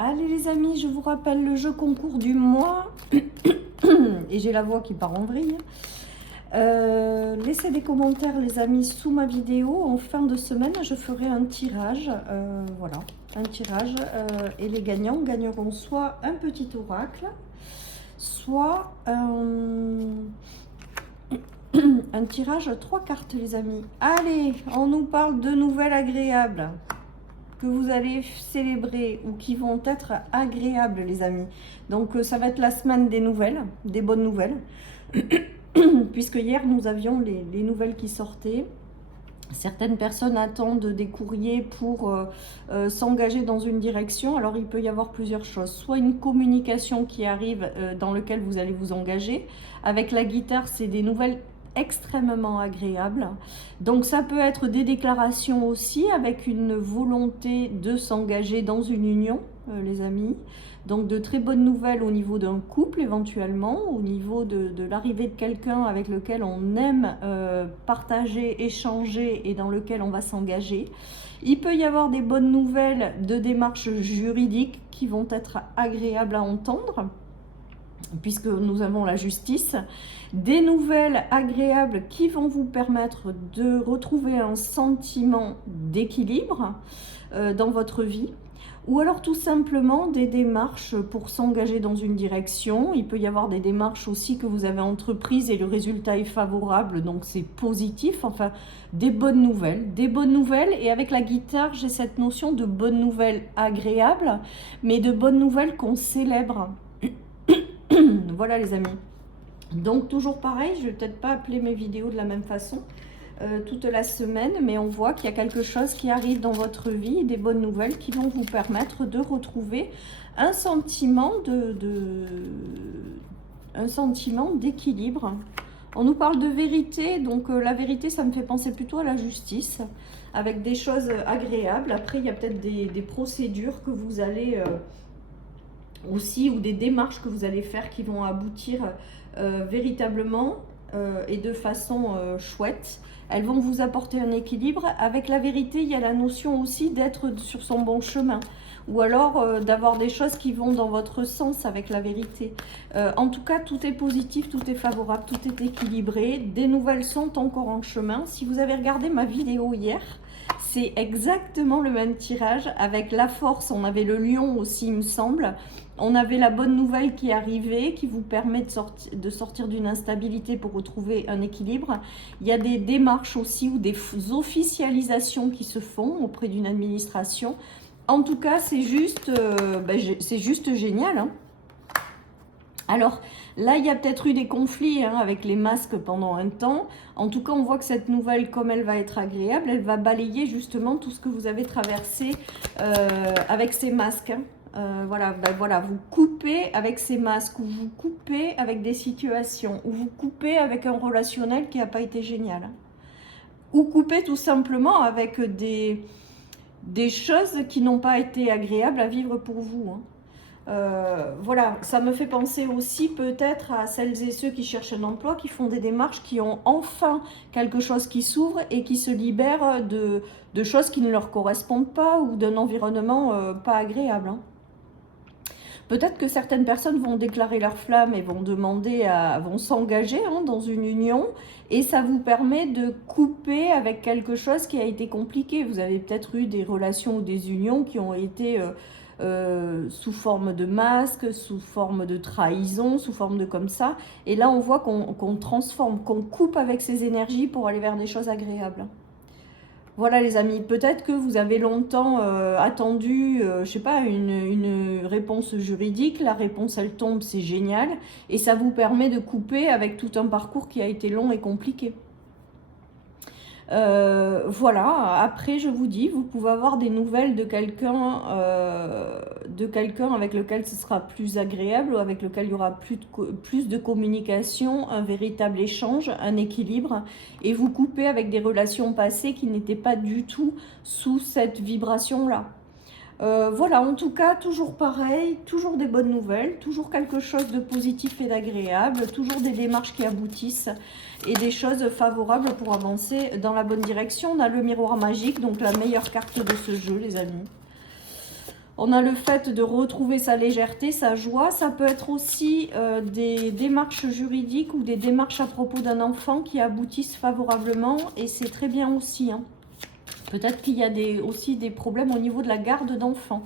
Allez les amis, je vous rappelle le jeu concours du mois. Et j'ai la voix qui part en vrille. Laissez des commentaires les amis sous ma vidéo. En fin de semaine, je ferai un tirage. Voilà, un tirage. Et les gagnants gagneront soit un petit oracle, soit un tirage 3 cartes les amis. Allez, on nous parle de nouvelles agréables que vous allez célébrer ou qui vont être agréables les amis. Donc ça va être la semaine des nouvelles, des bonnes nouvelles. Puisque hier nous avions les nouvelles qui sortaient. Certaines personnes attendent des courriers pour s'engager dans une direction. Alors il peut y avoir plusieurs choses. Soit une communication qui arrive dans laquelle vous allez vous engager. Avec la guitare, c'est des nouvelles extrêmement agréable. Donc ça peut être des déclarations aussi avec une volonté de s'engager dans une union, les amis. Donc de très bonnes nouvelles au niveau d'un couple éventuellement, au niveau de l'arrivée de quelqu'un avec lequel on aime partager, échanger et dans lequel on va s'engager. Il peut y avoir des bonnes nouvelles de démarches juridiques qui vont être agréables à entendre, puisque nous avons la justice, des nouvelles agréables qui vont vous permettre de retrouver un sentiment d'équilibre dans votre vie, ou alors tout simplement des démarches pour s'engager dans une direction. Il peut y avoir des démarches aussi que vous avez entreprises et le résultat est favorable, donc c'est positif. Enfin, des bonnes nouvelles, et avec la guitare, j'ai cette notion de bonnes nouvelles agréables, mais de bonnes nouvelles qu'on célèbre. Voilà les amis. Donc toujours pareil, je vais peut-être pas appeler mes vidéos de la même façon toute la semaine, mais on voit qu'il y a quelque chose qui arrive dans votre vie, des bonnes nouvelles qui vont vous permettre de retrouver un sentiment d'équilibre. On nous parle de vérité, donc la vérité ça me fait penser plutôt à la justice, avec des choses agréables. Après il y a peut-être des procédures que vous allez aussi, ou des démarches que vous allez faire qui vont aboutir véritablement et de façon chouette. Elles vont vous apporter un équilibre. Avec la vérité, il y a la notion aussi d'être sur son bon chemin, ou alors d'avoir des choses qui vont dans votre sens avec la vérité. En tout cas, tout est positif, tout est favorable, tout est équilibré. Des nouvelles sont encore en chemin. Si vous avez regardé ma vidéo hier, c'est exactement le même tirage. Avec la force, on avait le lion aussi, il me semble. On avait la bonne nouvelle qui est arrivée, qui vous permet de sortir d'une instabilité pour retrouver un équilibre. Il y a des démarches aussi ou des officialisations qui se font auprès d'une administration. En tout cas, c'est juste génial, hein. Alors là, il y a peut-être eu des conflits avec les masques pendant un temps. En tout cas, on voit que cette nouvelle, comme elle va être agréable, elle va balayer justement tout ce que vous avez traversé avec ces masques. Voilà, vous coupez avec ces masques, ou vous coupez avec des situations, ou vous coupez avec un relationnel qui n'a pas été génial. Ou coupez tout simplement avec des choses qui n'ont pas été agréables à vivre pour vous, hein. Voilà, ça me fait penser aussi peut-être à celles et ceux qui cherchent un emploi, qui font des démarches, qui ont enfin quelque chose qui s'ouvre et qui se libèrent de choses qui ne leur correspondent pas, ou d'un environnement pas agréable, hein. Peut-être que certaines personnes vont déclarer leur flamme et vont s'engager dans une union, et ça vous permet de couper avec quelque chose qui a été compliqué. Vous avez peut-être eu des relations ou des unions qui ont été sous forme de masque, sous forme de trahison, sous forme de comme ça. Et là, on voit qu'on transforme, qu'on coupe avec ces énergies pour aller vers des choses agréables. Voilà les amis, peut-être que vous avez longtemps attendu, je sais pas, une réponse juridique. La réponse, elle tombe, c'est génial. Et ça vous permet de couper avec tout un parcours qui a été long et compliqué. Voilà, après je vous dis, vous pouvez avoir des nouvelles de quelqu'un avec lequel ce sera plus agréable, ou avec lequel il y aura plus de communication, un véritable échange, un équilibre, et vous coupez avec des relations passées qui n'étaient pas du tout sous cette vibration-là. Voilà, en tout cas, toujours pareil, toujours des bonnes nouvelles, toujours quelque chose de positif et d'agréable, toujours des démarches qui aboutissent et des choses favorables pour avancer dans la bonne direction. On a le miroir magique, donc la meilleure carte de ce jeu, les amis. On a le fait de retrouver sa légèreté, sa joie. Ça peut être aussi des démarches juridiques ou des démarches à propos d'un enfant qui aboutissent favorablement. Et c'est très bien aussi, hein. Peut-être qu'il y a aussi des problèmes au niveau de la garde d'enfants.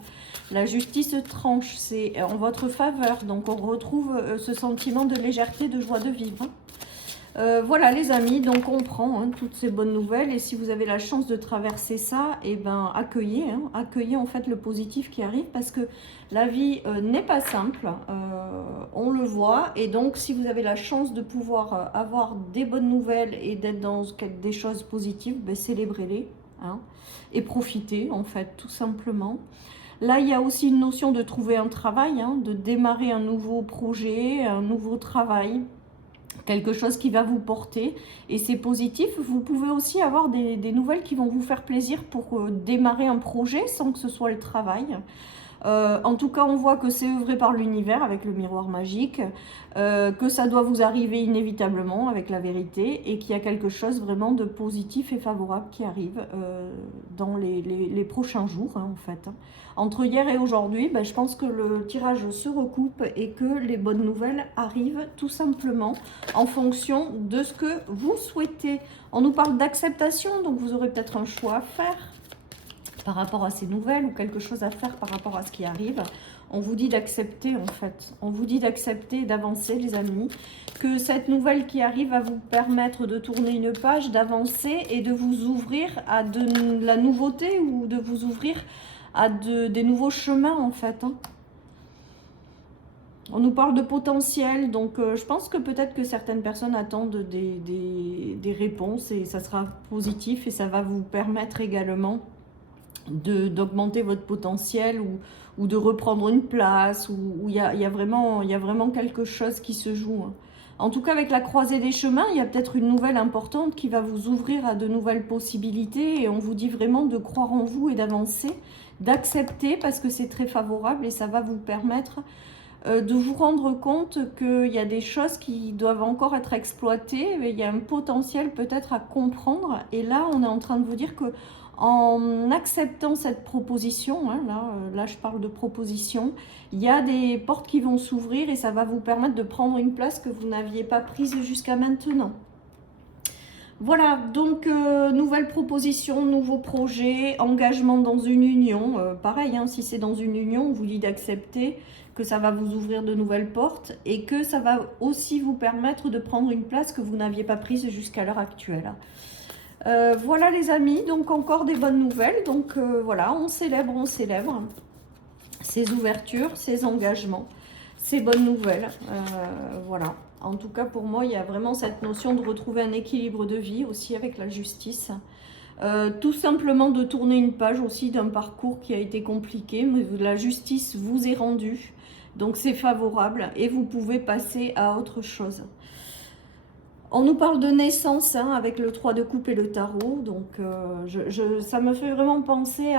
La justice tranche, c'est en votre faveur. Donc on retrouve ce sentiment de légèreté, de joie de vivre. Voilà les amis, donc on prend hein, toutes ces bonnes nouvelles. Et si vous avez la chance de traverser ça, et ben accueillez, hein, accueillez en fait le positif qui arrive. Parce que la vie n'est pas simple, on le voit. Et donc si vous avez la chance de pouvoir avoir des bonnes nouvelles et d'être dans des choses positives, ben, célébrez-les. Hein, et profiter en fait tout simplement. Là il y a aussi une notion de trouver un travail, hein, de démarrer un nouveau projet, un nouveau travail, quelque chose qui va vous porter et c'est positif. Vous pouvez aussi avoir des nouvelles qui vont vous faire plaisir pour démarrer un projet sans que ce soit le travail. En tout cas, on voit que c'est œuvré par l'univers avec le miroir magique, que ça doit vous arriver inévitablement avec la vérité et qu'il y a quelque chose vraiment de positif et favorable qui arrive dans les prochains jours, hein, en fait. Entre hier et aujourd'hui, ben, je pense que le tirage se recoupe et que les bonnes nouvelles arrivent tout simplement en fonction de ce que vous souhaitez. On nous parle d'acceptation, donc vous aurez peut-être un choix à faire par rapport à ces nouvelles ou quelque chose à faire par rapport à ce qui arrive. On vous dit d'accepter en fait. On vous dit d'accepter et d'avancer les amis. Que cette nouvelle qui arrive va vous permettre de tourner une page, d'avancer et de vous ouvrir à de la nouveauté ou de vous ouvrir à des nouveaux chemins en fait. Hein. On nous parle de potentiel, donc je pense que peut-être que certaines personnes attendent des réponses et ça sera positif et ça va vous permettre également d'augmenter votre potentiel ou de reprendre une place, où il y a vraiment quelque chose qui se joue. Hein. En tout cas, avec la croisée des chemins, il y a peut-être une nouvelle importante qui va vous ouvrir à de nouvelles possibilités et on vous dit vraiment de croire en vous et d'avancer, d'accepter parce que c'est très favorable et ça va vous permettre de vous rendre compte qu'il y a des choses qui doivent encore être exploitées, il y a un potentiel peut-être à comprendre et là, on est en train de vous dire que en acceptant cette proposition, hein, là je parle de proposition, il y a des portes qui vont s'ouvrir et ça va vous permettre de prendre une place que vous n'aviez pas prise jusqu'à maintenant. Voilà, donc nouvelle proposition, nouveau projet, engagement dans une union. Pareil, hein, si c'est dans une union, on vous dit d'accepter que ça va vous ouvrir de nouvelles portes et que ça va aussi vous permettre de prendre une place que vous n'aviez pas prise jusqu'à l'heure actuelle. Voilà les amis, donc encore des bonnes nouvelles. Donc voilà, on célèbre ces ouvertures, ces engagements, ces bonnes nouvelles. Voilà, en tout cas pour moi, il y a vraiment cette notion de retrouver un équilibre de vie aussi avec la justice. Tout simplement de tourner une page aussi d'un parcours qui a été compliqué, mais la justice vous est rendue. Donc c'est favorable et vous pouvez passer à autre chose. On nous parle de naissance hein, avec le 3 de coupe et le tarot, donc ça me fait vraiment penser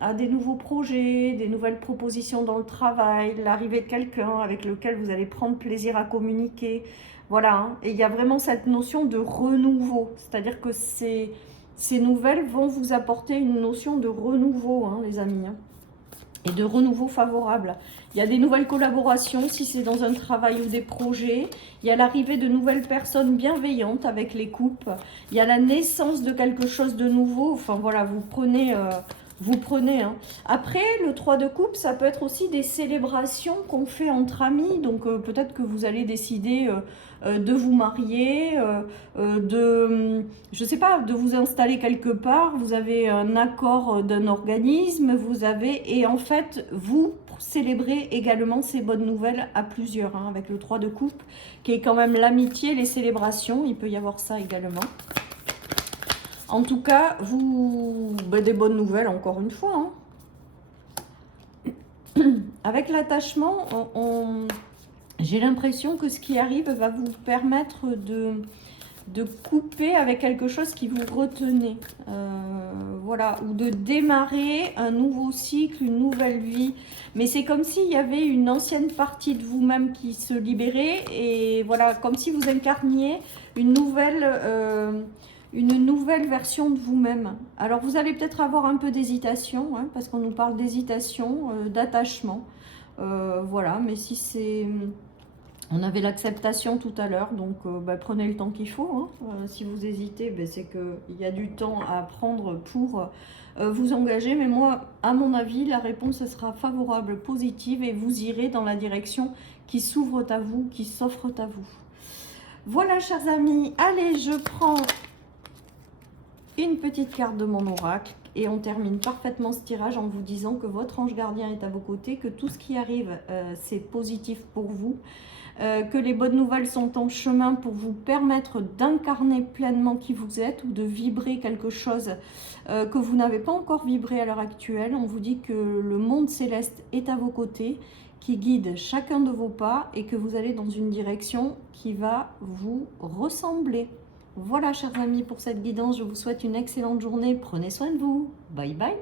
à des nouveaux projets, des nouvelles propositions dans le travail, l'arrivée de quelqu'un avec lequel vous allez prendre plaisir à communiquer. Voilà, hein. Et il y a vraiment cette notion de renouveau, c'est-à-dire que ces nouvelles vont vous apporter une notion de renouveau, hein, les amis. Hein. Et de renouveau favorable. Il y a des nouvelles collaborations si c'est dans un travail ou des projets. Il y a l'arrivée de nouvelles personnes bienveillantes avec les coupes. Il y a la naissance de quelque chose de nouveau. Enfin voilà, vous prenez. Hein. Après, le 3 de coupe, ça peut être aussi des célébrations qu'on fait entre amis. Donc peut-être que vous allez décider de vous marier, je sais pas, de vous installer quelque part. Vous avez un accord d'un organisme, et en fait, vous célébrez également ces bonnes nouvelles à plusieurs, hein, avec le 3 de coupe, qui est quand même l'amitié, les célébrations. Il peut y avoir ça également. En tout cas, des bonnes nouvelles encore une fois. Hein. Avec l'attachement, j'ai l'impression que ce qui arrive va vous permettre de couper avec quelque chose qui vous retenait. Voilà, ou de démarrer un nouveau cycle, une nouvelle vie. Mais c'est comme s'il y avait une ancienne partie de vous-même qui se libérait. Et voilà, comme si vous incarniez une nouvelle une nouvelle version de vous-même. Alors vous allez peut-être avoir un peu d'hésitation, hein, parce qu'on nous parle d'hésitation, d'attachement. Voilà, mais si c'est... On avait l'acceptation tout à l'heure, donc bah, prenez le temps qu'il faut. Hein. Si vous hésitez, bah, c'est qu'il y a du temps à prendre pour vous engager. Mais moi, à mon avis, la réponse sera favorable, positive, et vous irez dans la direction qui s'ouvre à vous, qui s'offre à vous. Voilà, chers amis. Allez, je prends une petite carte de mon oracle et on termine parfaitement ce tirage en vous disant que votre ange gardien est à vos côtés, que tout ce qui arrive, c'est positif pour vous. Que les bonnes nouvelles sont en chemin pour vous permettre d'incarner pleinement qui vous êtes ou de vibrer quelque chose que vous n'avez pas encore vibré à l'heure actuelle. On vous dit que le monde céleste est à vos côtés, qui guide chacun de vos pas et que vous allez dans une direction qui va vous ressembler. Voilà, chers amis, pour cette guidance. Je vous souhaite une excellente journée. Prenez soin de vous. Bye bye.